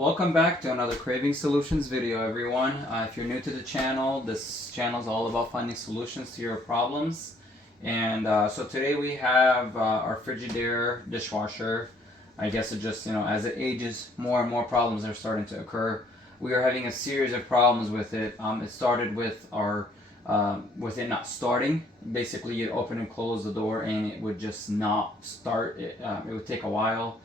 Welcome back to another Craving Solutions video, everyone. If you're new to the channel, this channel is all about finding solutions to your problems. And so today we have our Frigidaire dishwasher. I guess it just, as it ages, more and more problems are starting to occur. We are having a series of problems with it. It started with with it not starting. Basically, you'd open and close the door and it would just not start. It would take a while.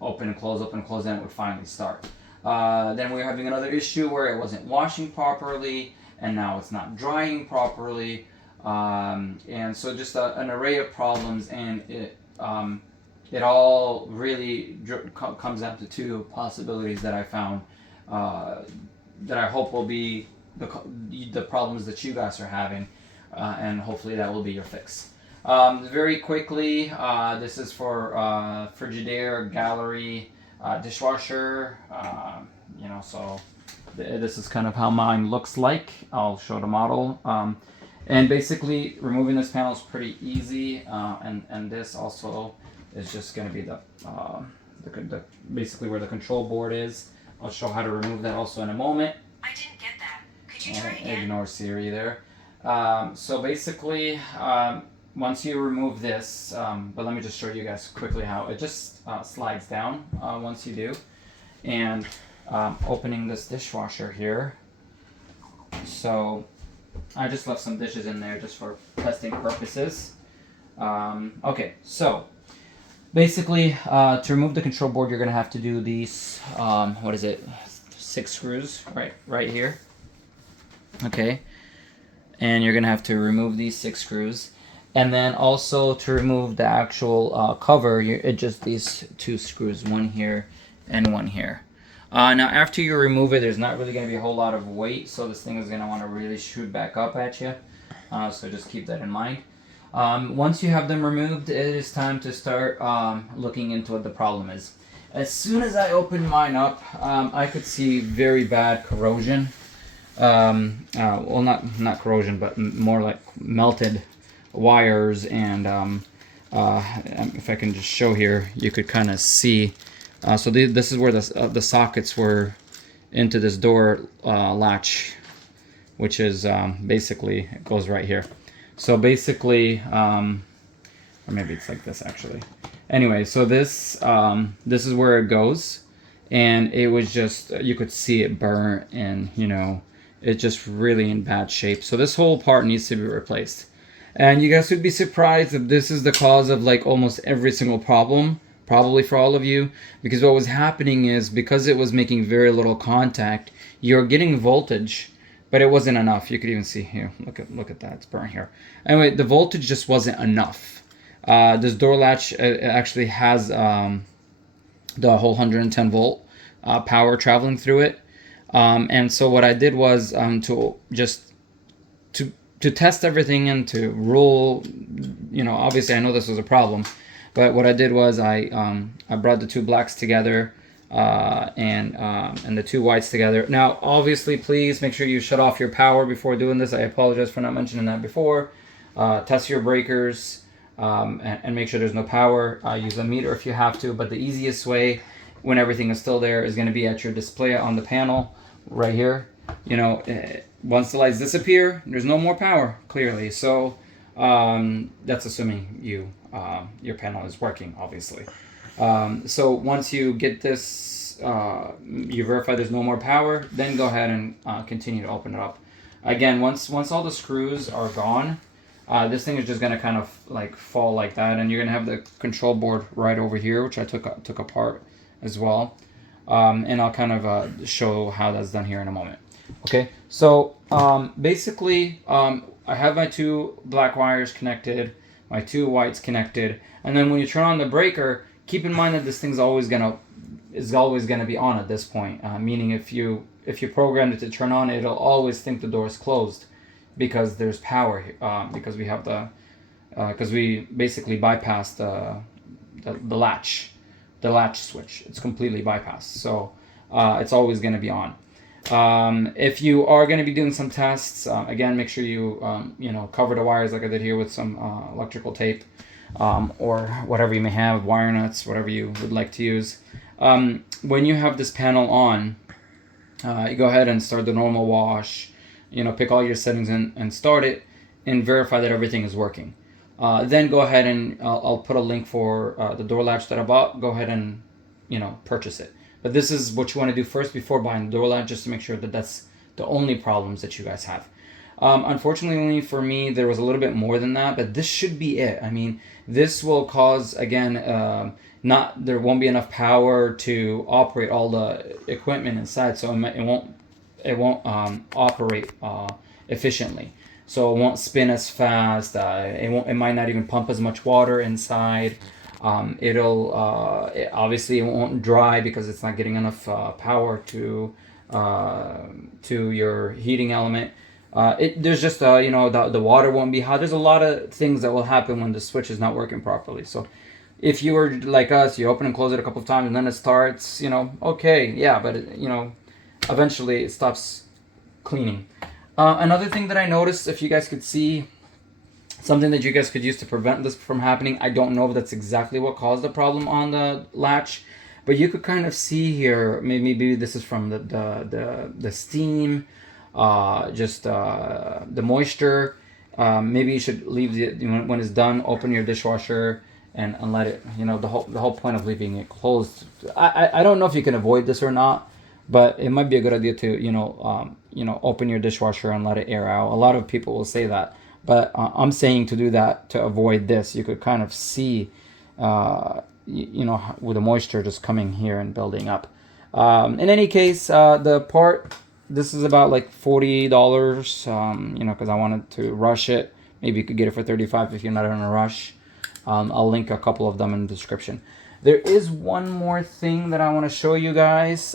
Open and close, then it would finally start. Then we were having another issue where it wasn't washing properly, and now it's not drying properly. And so just an array of problems, and it all really comes down to two possibilities that I found that I hope will be the problems that you guys are having, and hopefully that will be your fix. Very quickly, this is for Frigidaire Gallery dishwasher. So this is kind of how mine looks like. I'll show the model. And basically, removing this panel is pretty easy. And this also is just going to be the basically where the control board is. I'll show how to remove that also in a moment. I didn't get that. Could you try again? Ignore Siri there. So basically, once you remove this, but let me just show you guys quickly how it just slides down once you do. And opening this dishwasher here. So I just left some dishes in there just for testing purposes. Okay, so basically to remove the control board, you're going to have to do these, 6 screws right here. Okay, and you're going to have to remove these 6 screws. And then also to remove the actual cover, it's just these 2 screws, one here and one here. Now after you remove it, there's not really going to be a whole lot of weight, so this thing is going to want to really shoot back up at you. So just keep that in mind. Once you have them removed, it is time to start looking into what the problem is. As soon as I opened mine up, I could see very bad corrosion. Well, not corrosion, but more like melted wires, and if I can just show here, you could kind of see. So this is where the sockets were into this door latch, which is basically, it goes right here. So basically, or maybe it's like this actually. Anyway, so this is where it goes, and it was just, you could see it burn, and it's just really in bad shape. So this whole part needs to be replaced. And you guys would be surprised if this is the cause of like almost every single problem, probably for all of you, because what was happening is, because it was making very little contact, you're getting voltage, but it wasn't enough. You could even see here, look at that, it's burnt here. Anyway, the voltage just wasn't enough. This door latch actually has the whole 110 volt power traveling through it. And so what I did was to test everything and to rule, obviously I know this was a problem, but what I did was I brought the 2 blacks together and the 2 whites together. Now, obviously, please make sure you shut off your power before doing this. I apologize for not mentioning that before. Test your breakers and make sure there's no power. Use a meter if you have to, but the easiest way when everything is still there is going to be at your display on the panel right here. Once the lights disappear, there's no more power, clearly. So that's assuming your panel is working, obviously. So once you get this, you verify there's no more power, then go ahead and continue to open it up. Again, once all the screws are gone, this thing is just going to kind of like fall like that, and you're going to have the control board right over here, which I took apart as well. And I'll kind of show how that's done here in a moment. Okay, so basically I have my 2 black wires connected, my 2 whites connected, and then when you turn on the breaker, keep in mind that this thing's always gonna be on at this point. Meaning if you programmed it to turn on, it'll always think the door is closed because there's power here, because we have because we basically bypassed the latch switch. It's completely bypassed, so it's always going to be on. If you are going to be doing some tests, again, make sure you cover the wires like I did here with some electrical tape, or whatever you may have, wire nuts, whatever you would like to use. when you have this panel on, you go ahead and start the normal wash. Pick all your settings and start it, and verify that everything is working. Then go ahead and I'll put a link for the door latch that I bought. Go ahead and purchase it. But this is what you want to do first before buying the door latch, just to make sure that that's the only problems that you guys have. Unfortunately for me, there was a little bit more than that, but this should be it. I mean, this will cause, again, there won't be enough power to operate all the equipment inside, so it won't operate efficiently. So it won't spin as fast. It might not even pump as much water inside. Obviously it won't dry because it's not getting enough power to your heating element. There's just the water won't be hot. There's a lot of things that will happen when the switch is not working properly. So if you were like us, you open and close it a couple of times and then it starts, okay, yeah, but eventually it stops cleaning. Another thing that I noticed, if you guys could see, something that you guys could use to prevent this from happening. I don't know if that's exactly what caused the problem on the latch, but you could kind of see here, maybe this is from the steam, the moisture. Maybe you should leave when it's done, open your dishwasher and let it, the whole point of leaving it closed. I don't know if you can avoid this or not, but it might be a good idea to, open your dishwasher and let it air out. A lot of people will say that, but I'm saying to do that to avoid this. You could kind of see, with the moisture just coming here and building up. In any case, the part, this is about like $40, because I wanted to rush it. Maybe you could get it for $35 if you're not in a rush. I'll link a couple of them in the description. There is one more thing that I want to show you guys.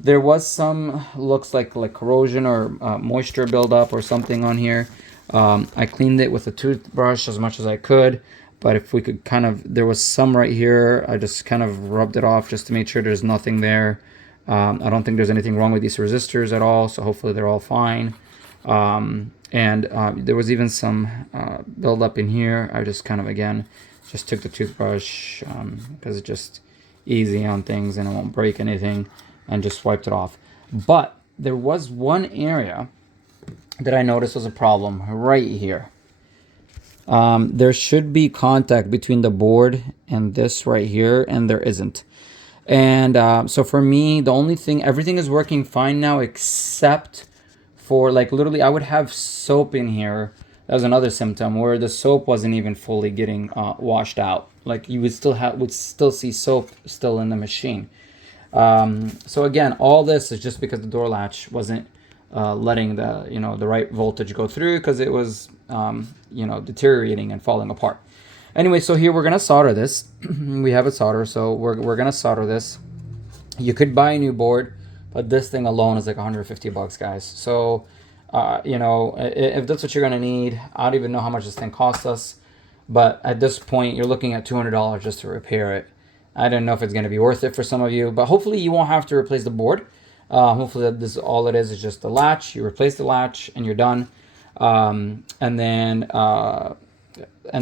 There was some, looks like corrosion or moisture buildup or something on here. I cleaned it with a toothbrush as much as I could, but if we could there was some right here. I just kind of rubbed it off just to make sure there's nothing there. I don't think there's anything wrong with these resistors at all, so hopefully they're all fine. And there was even some buildup in here. I just just took the toothbrush because it's just easy on things and it won't break anything, and just wiped it off. But there was one area that I noticed was a problem right here. There should be contact between the board and this right here, and there isn't. And so for me, the only thing, everything is working fine now except for literally I would have soap in here. That was another symptom where the soap wasn't even fully getting washed out. Like you would still see soap still in the machine. So again, all this is just because the door latch wasn't letting the right voltage go through, because it was deteriorating and falling apart. Anyway, so here we're gonna solder this. We have a solder, so we're gonna solder this. You could buy a new board, but this thing alone is like $150, guys. So if that's what you're gonna need, I don't even know how much this thing costs us, but at this point you're looking at $200 just to repair it. I don't know if it's gonna be worth it for some of you, but hopefully you won't have to replace the board. Hopefully this all it is just the latch. You replace the latch and you're done. And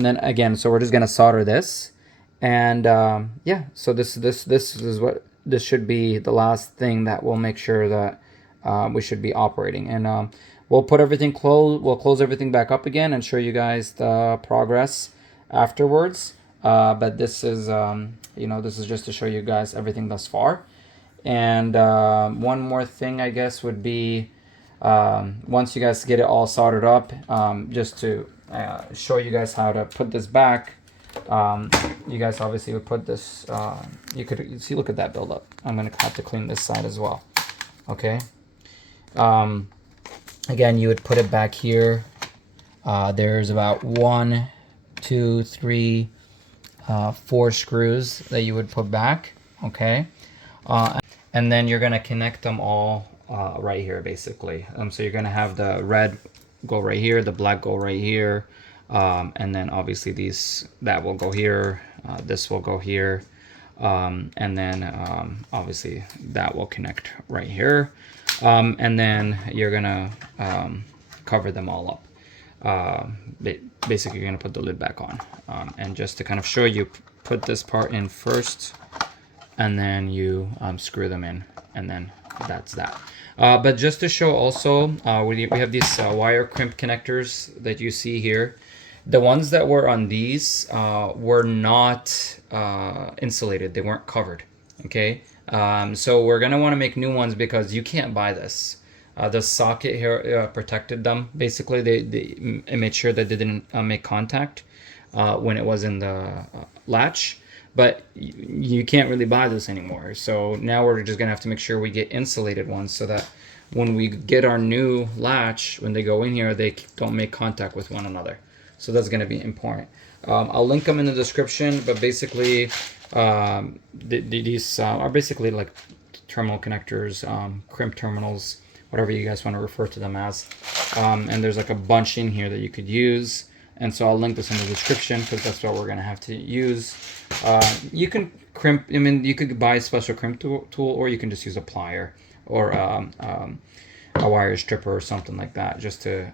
then again, so we're just gonna solder this, and yeah. So this should be the last thing that will make sure that we should be operating, and we'll put everything we'll close everything back up again and show you guys the progress afterwards. But this is this is just to show you guys everything thus far. And one more thing, I guess, would be once you guys get it all soldered up, just to show you guys how to put this back. You guys obviously would put this, you could see, look at that buildup. I'm gonna have to clean this side as well. Okay. Again, you would put it back here. There's about 1, 2, 3, 4 screws that you would put back. Okay. And then you're gonna connect them all right here, basically. So you're gonna have the red go right here, the black go right here, and then obviously that will go here, this will go here, and then obviously that will connect right here, and then you're gonna cover them all up. Basically you're gonna put the lid back on, and just to kind of show you, put this part in first, and then you screw them in, and then that's that. But just to show also, we have these wire crimp connectors that you see here. The ones that were on these were not insulated. They weren't covered. Okay, so we're gonna want to make new ones because you can't buy this. The socket here protected them. Basically, they made sure that they didn't make contact when it was in the latch. But you can't really buy this anymore. So now we're just gonna have to make sure we get insulated ones so that when we get our new latch, when they go in here, they don't make contact with one another. So that's gonna be important. I'll link them in the description, but basically these are basically like terminal connectors, crimp terminals, whatever you guys want to refer to them as. And there's like a bunch in here that you could use. And so I'll link this in the description because that's what we're going to have to use. You can crimp, I mean, you could buy a special crimp tool, or you can just use a plier or a wire stripper or something like that just to,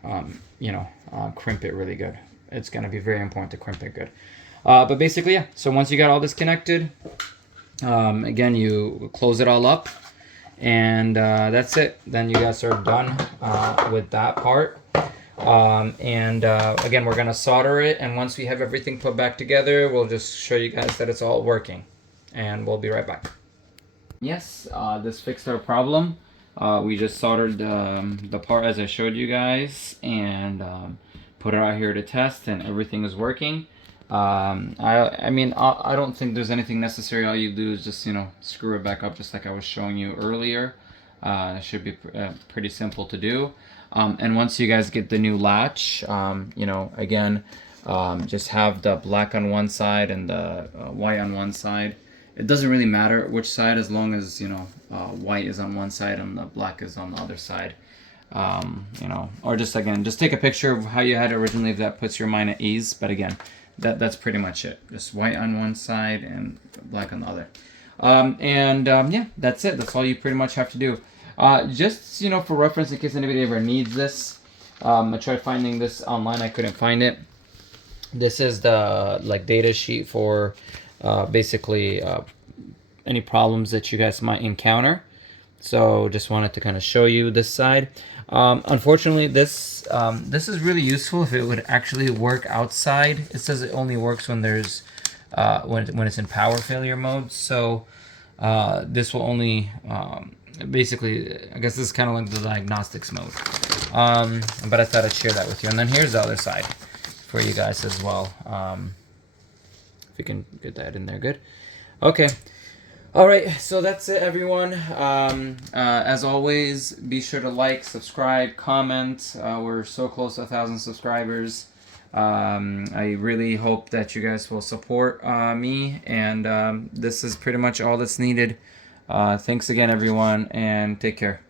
crimp it really good. It's going to be very important to crimp it good. But basically, yeah. So once you got all this connected, again, you close it all up. And that's it. Then you guys are done with that part. Again, we're gonna solder it, and once we have everything put back together, we'll just show you guys that it's all working, and we'll be right back. Yes, this fixed our problem. We just soldered the part as I showed you guys, and put it out here to test, and everything is working. I mean, I don't think there's anything necessary. All you do is just, screw it back up just like I was showing you earlier. It should be pretty simple to do. And once you guys get the new latch, again, just have the black on one side and the white on one side. It doesn't really matter which side, as long as, white is on one side and the black is on the other side. Or just take a picture of how you had it originally if that puts your mind at ease. But again, that's pretty much it. Just white on one side and black on the other. Yeah, that's it. That's all you pretty much have to do. Just, for reference, in case anybody ever needs this, I tried finding this online. I couldn't find it. This is the data sheet for basically any problems that you guys might encounter. So just wanted to kind of show you this side. Unfortunately, this is really useful if it would actually work outside. It says it only works when there's when it's in power failure mode. So this will only basically, I guess this is kind of like the diagnostics mode. But I thought I'd share that with you. And then here's the other side for you guys as well. If we can get that in there, good. Okay. All right, so that's it, everyone. As always, be sure to like, subscribe, comment. We're so close to 1,000 subscribers. I really hope that you guys will support me, and this is pretty much all that's needed. Thanks again, everyone, and take care.